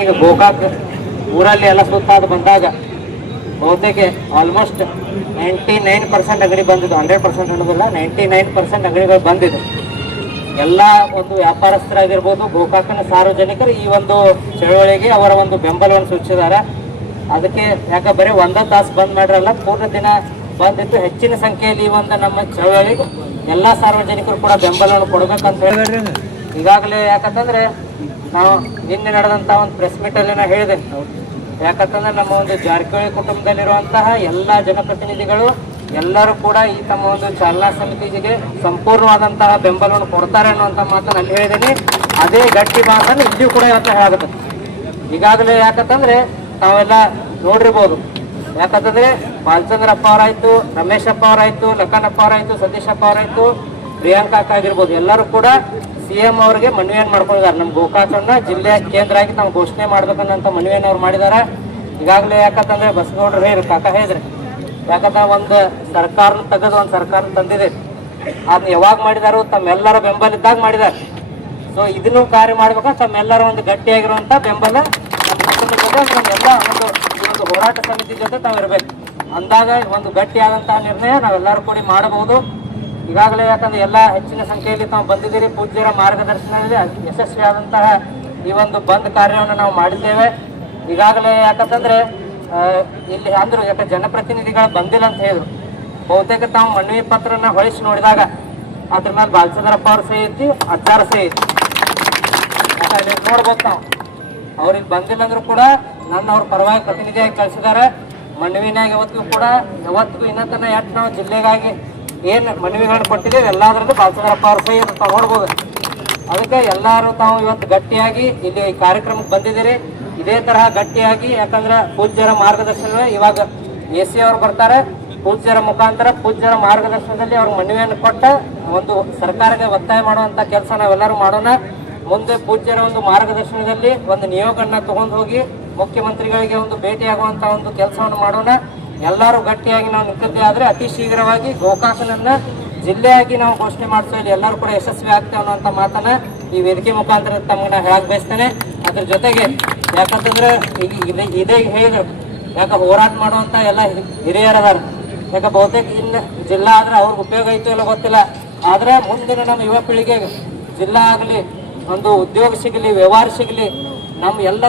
ಈಗ ಗೋಕಾಕ್ ಊರಲ್ಲಿ ಎಲ್ಲ ಸುತ್ತಾದ ಬಂದಾಗ ಬಹುತೇಕ ಆಲ್ಮೋಸ್ಟ್ ನೈಂಟಿ ನೈನ್ ಪರ್ಸೆಂಟ್ ಅಂಗಡಿ ಬಂದಿದ್ದು. ಹಂಡ್ರೆಡ್ ಪರ್ಸೆಂಟ್ ಅನ್ನೋದಿಲ್ಲ ನೈಂಟಿ ನೈನ್ ಪರ್ಸೆಂಟ್ ಅಂಗಡಿಗಳು ಬಂದಿದ್ದು. ಎಲ್ಲ ಒಂದು ವ್ಯಾಪಾರಸ್ಥರಾಗಿರ್ಬೋದು, ಗೋಕಾಕನ ಸಾರ್ವಜನಿಕರು ಈ ಒಂದು ಚಳವಳಿಗೆ ಅವರ ಒಂದು ಬೆಂಬಲವನ್ನು ಸೂಚಿಸಿದ್ದಾರೆ. ಅದಕ್ಕೆ ಯಾಕೆ ಬರೀ ಒಂದ ತಾಸು ಬಂದ್ ಮಾಡಿರಲ್ಲ, ಪೂರ್ಣ ದಿನ ಬಂದಿತ್ತು ಹೆಚ್ಚಿನ ಸಂಖ್ಯೆಯಲ್ಲಿ ಈ ಒಂದು ನಮ್ಮ ಚಳವಳಿಗೆ ಎಲ್ಲ ಸಾರ್ವಜನಿಕರು ಕೂಡ ಬೆಂಬಲವನ್ನು ಕೊಡ್ಬೇಕಂತ ಹೇಳಿ. ಈಗಾಗಲೇ ಯಾಕಂತಂದ್ರೆ ನಾವು ನಿನ್ನೆ ನಡೆದಂತ ಒಂದು ಪ್ರೆಸ್ ಮೀಟ್ ಅಲ್ಲಿ ನಾ ಹೇಳಿದೆ ಯಾಕಂತಂದ್ರೆ ನಮ್ಮ ಒಂದು ಜಾರಕಿಹೊಳಿ ಕುಟುಂಬದಲ್ಲಿರುವಂತಹ ಎಲ್ಲ ಜನಪ್ರತಿನಿಧಿಗಳು ಎಲ್ಲರೂ ಕೂಡ ಈ ತಮ್ಮ ಒಂದು ಚಾಲನಾ ಸಮಿತಿಗೆ ಸಂಪೂರ್ಣವಾದಂತಹ ಬೆಂಬಲವನ್ನು ಕೊಡ್ತಾರೆ ಅನ್ನುವಂಥ ಮಾತನ್ನು ಅಲ್ಲಿ ಹೇಳಿದ್ದೀನಿ ಅದೇ ಗಟ್ಟಿ ಮಾತನ್ನು ಇಲ್ಲಿಯೂ ಕೂಡ ಇವತ್ತು ಹೇಳಾಗುತ್ತೆ ಈಗಾಗಲೇ ಯಾಕಂತಂದ್ರೆ ನಾವೆಲ್ಲ ನೋಡಿರ್ಬೋದು ಯಾಕಂತಂದ್ರೆ ಬಾಲಚಂದ್ರಪ್ಪ ಅವರಾಯ್ತು ರಮೇಶ್ ಅಪ್ಪ ಅವರಾಯ್ತು ಅಪ್ಪ ಅವರಾಯ್ತು ಸತೀಶಪ್ಪ ಅವರಾಯ್ತು ಪ್ರಿಯಾಂಕಾ ಆಗಿರ್ಬೋದು. ಎಲ್ಲರೂ ಕೂಡ ಸಿ ಎಂ ಅವ್ರಿಗೆ ಮನವಿಯನ್ನು ಮಾಡ್ಕೊಂಡಿದ್ದಾರೆ. ನಮ್ಮ ಗೋಕಾಕನ್ನ ಜಿಲ್ಲೆಯ ಕೇಂದ್ರ ಆಗಿ ನಾವು ಘೋಷಣೆ ಮಾಡ್ಬೇಕನ್ನಂತ ಮನವಿಯನ್ನು ಅವ್ರು ಮಾಡಿದ್ದಾರೆ ಈಗಾಗಲೇ ಯಾಕಂತಂದ್ರೆ ಬಸನಗೌಡರು ಹೇಳಿ ಕಾಕ ಹೇಳಿದ್ರೆ. ಯಾಕಂದ್ರೆ ಒಂದು ಸರ್ಕಾರನ ತೆಗೆದು ಒಂದು ಸರ್ಕಾರ ತಂದಿದೆ. ಅದನ್ನ ಯಾವಾಗ ಮಾಡಿದಾರೋ ತಮ್ಮೆಲ್ಲರ ಬೆಂಬಲ ಇದ್ದಾಗ ಮಾಡಿದ್ದಾರೆ ಸೊ ಇದನ್ನು ಕಾರ್ಯ ಮಾಡ್ಬೇಕು ತಮ್ಮೆಲ್ಲರ ಒಂದು ಗಟ್ಟಿಯಾಗಿರುವಂತ ಬೆಂಬಲ ಎಲ್ಲ ಒಂದು ಹೋರಾಟ ಸಮಿತಿ ಜೊತೆ ತಾವು ಇರಬೇಕು ಅಂದಾಗ ಒಂದು ಗಟ್ಟಿಯಾದಂತಹ ನಿರ್ಣಯ ನಾವೆಲ್ಲರೂ ಕೂಡಿ ಮಾಡಬಹುದು. ಈಗಾಗಲೇ ಯಾಕಂದ್ರೆ ಎಲ್ಲ ಹೆಚ್ಚಿನ ಸಂಖ್ಯೆಯಲ್ಲಿ ತಾವು ಬಂದಿದ್ದೀರಿ, ಪೂಜ್ಯರ ಮಾರ್ಗದರ್ಶನದಲ್ಲಿ ಯಶಸ್ವಿಯಾದಂತಹ ಈ ಒಂದು ಬಂದ್ ಕಾರ್ಯವನ್ನು ನಾವು ಮಾಡಿದ್ದೇವೆ. ಈಗಾಗಲೇ ಯಾಕಂತಂದ್ರೆ ಇಲ್ಲಿ ಅಂದ್ರು ಯಾಕೆ ಜನಪ್ರತಿನಿಧಿಗಳು ಬಂದಿಲ್ಲ ಅಂತ ಹೇಳಿದ್ರು. ಬಹುತೇಕ ತಾವು ಮನವಿ ಪತ್ರನ ಹೊಳಿಸಿ ನೋಡಿದಾಗ ಅದ್ರ ಮೇಲೆ ಬಾಲಚಂದ್ರಪ್ಪ ಅವ್ರ ಸಹಿ ಐತಿ ಅಜ್ಜಾರ ಸಹಿ ಐತಿ ನೋಡ್ಬೋದು ನಾವು ಅವ್ರಿಗೆ ಬಂದಿಲ್ಲ ಅಂದ್ರೂ ಕೂಡ ನನ್ನ ಅವ್ರ ಪರವಾಗಿ ಪ್ರತಿನಿಧಿಯಾಗಿ ಕಳಿಸಿದ್ದಾರೆ ಮನವಿನಾಗ ಯಾವತ್ತಿಗೂ ಕೂಡ ಯಾವತ್ತಿಗೂ ಇನ್ನತನ ಎಷ್ಟು ನಾವು ಜಿಲ್ಲೆಗಾಗಿ ಏನು ಮನವಿಗಳನ್ನು ಕೊಟ್ಟಿದ್ದೇವೆ ಎಲ್ಲದರಲ್ಲೂ ಬಾಲಚಂದ್ರಪ್ಪ ಅವ್ರ ಅಂತ ನೋಡ್ಬೋದು. ಅದಕ್ಕೆ ಎಲ್ಲರೂ ತಾವು ಇವತ್ತು ಗಟ್ಟಿಯಾಗಿ ಇಲ್ಲಿ ಕಾರ್ಯಕ್ರಮಕ್ಕೆ ಬಂದಿದ್ದೀರಿ. ಇದೇ ತರಹ ಗಟ್ಟಿಯಾಗಿ, ಯಾಕಂದ್ರೆ ಪೂಜ್ಯರ ಮಾರ್ಗದರ್ಶನ ಇವಾಗ ಎ ಸಿ ಅವರು ಬರ್ತಾರೆ. ಪೂಜ್ಯರ ಮುಖಾಂತರ ಪೂಜ್ಯರ ಮಾರ್ಗದರ್ಶನದಲ್ಲಿ ಅವ್ರ ಮನವಿಯನ್ನು ಕೊಟ್ಟ ಒಂದು ಸರ್ಕಾರಕ್ಕೆ ಒತ್ತಾಯ ಮಾಡುವಂಥ ಕೆಲಸ ನಾವೆಲ್ಲರೂ ಮಾಡೋಣ. ಮುಂದೆ ಪೂಜ್ಯರ ಒಂದು ಮಾರ್ಗದರ್ಶನದಲ್ಲಿ ಒಂದು ನಿಯೋಗನ ತಗೊಂಡು ಹೋಗಿ ಮುಖ್ಯಮಂತ್ರಿಗಳಿಗೆ ಒಂದು ಭೇಟಿಯಾಗುವಂತ ಒಂದು ಕೆಲಸವನ್ನು ಮಾಡೋಣ. ಎಲ್ಲರೂ ಗಟ್ಟಿಯಾಗಿ ನಾವು ನಿಂತದ್ದೇ ಆದ್ರೆ ಅತಿ ಶೀಘ್ರವಾಗಿ ಗೋಕಾಕನನ್ನ ಜಿಲ್ಲೆಯಾಗಿ ನಾವು ಘೋಷಣೆ ಮಾಡಿಸೋದು ಎಲ್ಲರೂ ಕೂಡ ಯಶಸ್ವಿ ಆಗ್ತೇವೆ ಅನ್ನೋಂಥ ಮಾತನ್ನ ಈ ವೇದಿಕೆ ಮುಖಾಂತರ ತಮ್ಮನ್ನ ನಾ ಹೇಳಕ್ ಬಯಸ್ತೇನೆ. ಅದ್ರ ಜೊತೆಗೆ ಯಾಕಂತಂದ್ರೆ ಈಗ ಇದೇ ಹೇಳಿದ್ರು ಯಾಕ ಹೋರಾಟ ಮಾಡುವಂತ ಎಲ್ಲ ಹಿರಿಯರದಾರ ಯಾಕ ಬಹುತೇಕ ಇನ್ನು ಜಿಲ್ಲಾ ಆದ್ರೆ ಅವ್ರಿಗೆ ಉಪಯೋಗ ಐತೋ ಇಲ್ಲ ಗೊತ್ತಿಲ್ಲ. ಆದ್ರೆ ಮುಂದಿನ ನಮ್ಮ ಯುವ ಪೀಳಿಗೆ ಜಿಲ್ಲಾ ಆಗಲಿ ಒಂದು ಉದ್ಯೋಗ ಸಿಗಲಿ, ವ್ಯವಹಾರ ಸಿಗಲಿ ನಮ್ಮ ಎಲ್ಲ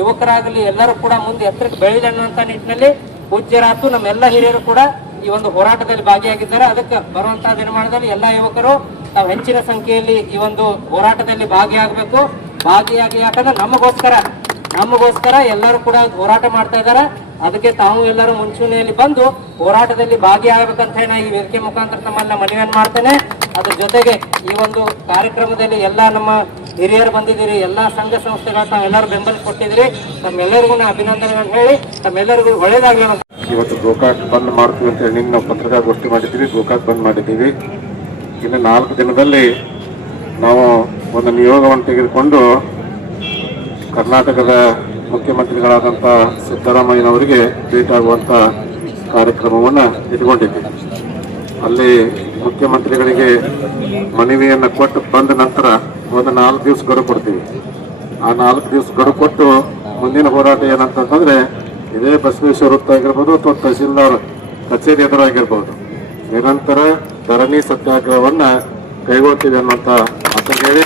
ಯುವಕರಾಗಲಿ ಎಲ್ಲರೂ ಕೂಡ ಮುಂದೆ ಎತ್ತರಕ್ಕೆ ಬೆಳೆದಣ್ಣಂತ ನಿಟ್ಟಿನಲ್ಲಿ ಪೂಜ್ಯರಾತು ನಮ್ಮೆಲ್ಲ ಹಿರಿಯರು ಕೂಡ ಈ ಒಂದು ಹೋರಾಟದಲ್ಲಿ ಭಾಗಿಯಾಗಿದ್ದಾರೆ. ಅದಕ್ಕೆ ಬರುವಂತಹ ದಿನಮಾನದಲ್ಲಿ ಎಲ್ಲ ಯುವಕರು ತಾವು ಹೆಚ್ಚಿನ ಸಂಖ್ಯೆಯಲ್ಲಿ ಈ ಒಂದು ಹೋರಾಟದಲ್ಲಿ ಭಾಗಿಯಾಗಬೇಕು. ಭಾಗಿಯಾಗಿ ಯಾಕಂದ್ರೆ ನಮಗೋಸ್ಕರ ನಮಗೋಸ್ಕರ ಎಲ್ಲರೂ ಕೂಡ ಹೋರಾಟ ಮಾಡ್ತಾ ಇದ್ದಾರೆ. ಅದಕ್ಕೆ ತಾವು ಎಲ್ಲರೂ ಮುಂಚೂಣಿಯಲ್ಲಿ ಬಂದು ಹೋರಾಟದಲ್ಲಿ ಭಾಗಿಯಾಗಬೇಕಂತ ಹೇಳಿ ಈ ವೇದಿಕೆ ಮುಖಾಂತರ ತಮ್ಮನ್ನ ಮನವಿಯನ್ನು ಮಾಡ್ತೇನೆ. ಅದ್ರ ಜೊತೆಗೆ ಈ ಒಂದು ಕಾರ್ಯಕ್ರಮದಲ್ಲಿ ಎಲ್ಲ ನಮ್ಮ ಹಿರಿಯರು ಬಂದಿದ್ದೀರಿ, ಎಲ್ಲ ಸಂಘ ಸಂಸ್ಥೆಗಳು ತಾವೆಲ್ಲರೂ ಬೆಂಬಲ ಕೊಟ್ಟಿದ್ದೀರಿ. ತಮ್ಮೆಲ್ಲರಿಗೂ ಅಭಿನಂದನೆ ಅಭಿನಂದನೆಗಳನ್ನು ಹೇಳಿ, ತಮ್ಮೆಲ್ಲರಿಗೂ ಒಳ್ಳೇದಾಗಲಿ. ಇವತ್ತು ಗೋಕಾಕ್ ಬಂದ್ ಮಾಡ್ತೀವಿ ಅಂತ ಹೇಳಿ ನಾವು ಪತ್ರಿಕಾಗೋಷ್ಠಿ ಮಾಡಿದ್ದೀವಿ, ಗೋಕಾಕ್ ಬಂದ್ ಮಾಡಿದ್ದೀವಿ. ಇನ್ನು ನಾಲ್ಕು ದಿನದಲ್ಲಿ ನಾವು ಒಂದು ನಿಯೋಗವನ್ನು ತೆಗೆದುಕೊಂಡು ಕರ್ನಾಟಕದ ಮುಖ್ಯಮಂತ್ರಿಗಳಾದಂಥ ಸಿದ್ದರಾಮಯ್ಯನವರಿಗೆ ಭೇಟಿಯಾಗುವಂಥ ಕಾರ್ಯಕ್ರಮವನ್ನು ಇಟ್ಕೊಂಡಿದ್ದೀವಿ. ಅಲ್ಲಿ ಮುಖ್ಯಮಂತ್ರಿಗಳಿಗೆ ಮನವಿಯನ್ನು ಕೊಟ್ಟು ಬಂದ ನಂತರ ಒಂದು ನಾಲ್ಕು ದಿವಸ ಗಡು ಕೊಡ್ತೀವಿ. ಆ ನಾಲ್ಕು ದಿವಸ ಗಡು ಕೊಟ್ಟು ಮುಂದಿನ ಹೋರಾಟ ಏನಂತಂದ್ರೆ ಇದೇ ಬಸವೇಶ್ವರ ವೃತ್ತ ಆಗಿರ್ಬೋದು ಅಥವಾ ತಹಸೀಲ್ದಾರ್ ಕಚೇರಿ ಎದುರಾಗಿರ್ಬೋದು. ನಿರಂತರ ಧರಣಿ ಸತ್ಯಾಗ್ರಹವನ್ನ ಕೈಗೊಳ್ತೀವಿ ಅನ್ನುವಂಥ ಮಾತು ಹೇಳಿ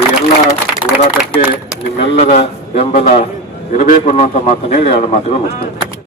ಈ ಎಲ್ಲ ಹೋರಾಟಕ್ಕೆ ನಿಮ್ಮೆಲ್ಲರ ಬೆಂಬಲ ಇರಬೇಕು ಅನ್ನುವಂಥ ಮಾತನ್ನು ಹೇಳಿ ಎರಡು ಮಾತುಗಳು ಮುಗಿಸ್ತೇನೆ.